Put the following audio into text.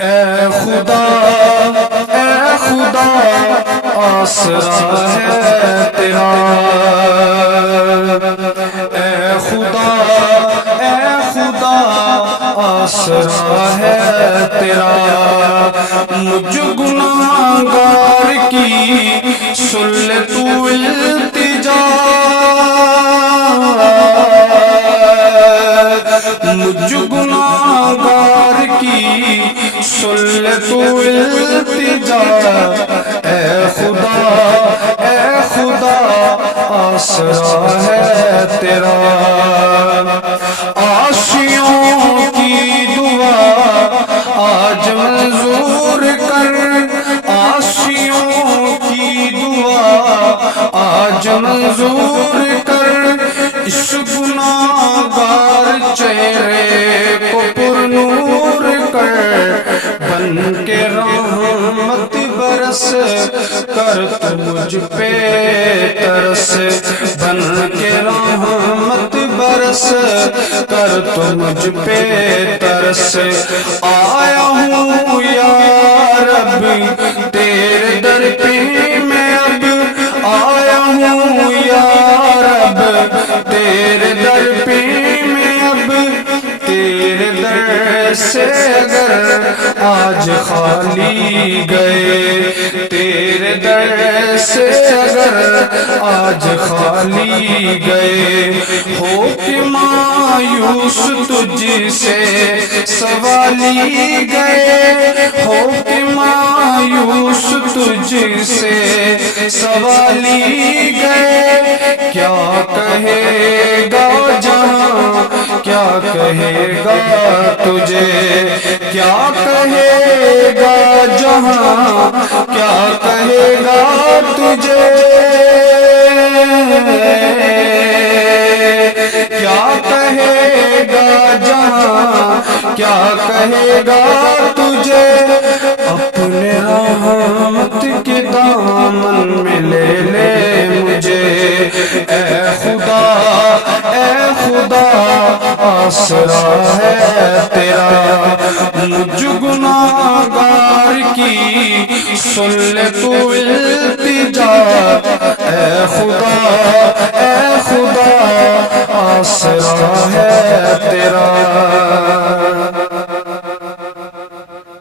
اے خدا آسرا ہے تیرا، اے خدا آسرا ہے تیرا، مجھ گناہگار کی سن لے تو التجا، مجھ گناہگار کی سن لے تو التجا، اے خدا آسرا ہے تیرا، عاشقوں کی دعا آج منظور کر، عاشقوں کی دعا آج منظور کر، اس گناہگار چہرے کو پر نور کر، بن کے رحمت برس کر تو مجھ پہ ترس، بن کے رحمت برس کر تو مجھ پہ ترس، آیا ہوں یا رب تیرے در پہ میں اب، آیا ہوں یا رب تیرے در پہ میں اب، تیرے در سے اگر آج خالی گئے، تیرے در سے اگر آج خالی گئے، ہو کہ مایوس تجھ سے سوالی گئے، ہو کہ مایوس تجھ سے سوالی گئے، کیا کہے گا جہاں کیا کہے گا تجھے، کیا کہے گا جہاں کیا کہے گا تجھے، کیا کہے گا جہاں کیا کہے گا تجھے، اپنے رحمت کے دامن میں لے لے مجھے، اے خدا آسرا ہے تیرا، مجھ گناہگار کی سن لے تو التجا، اے خدا آسرا ہے تیرا۔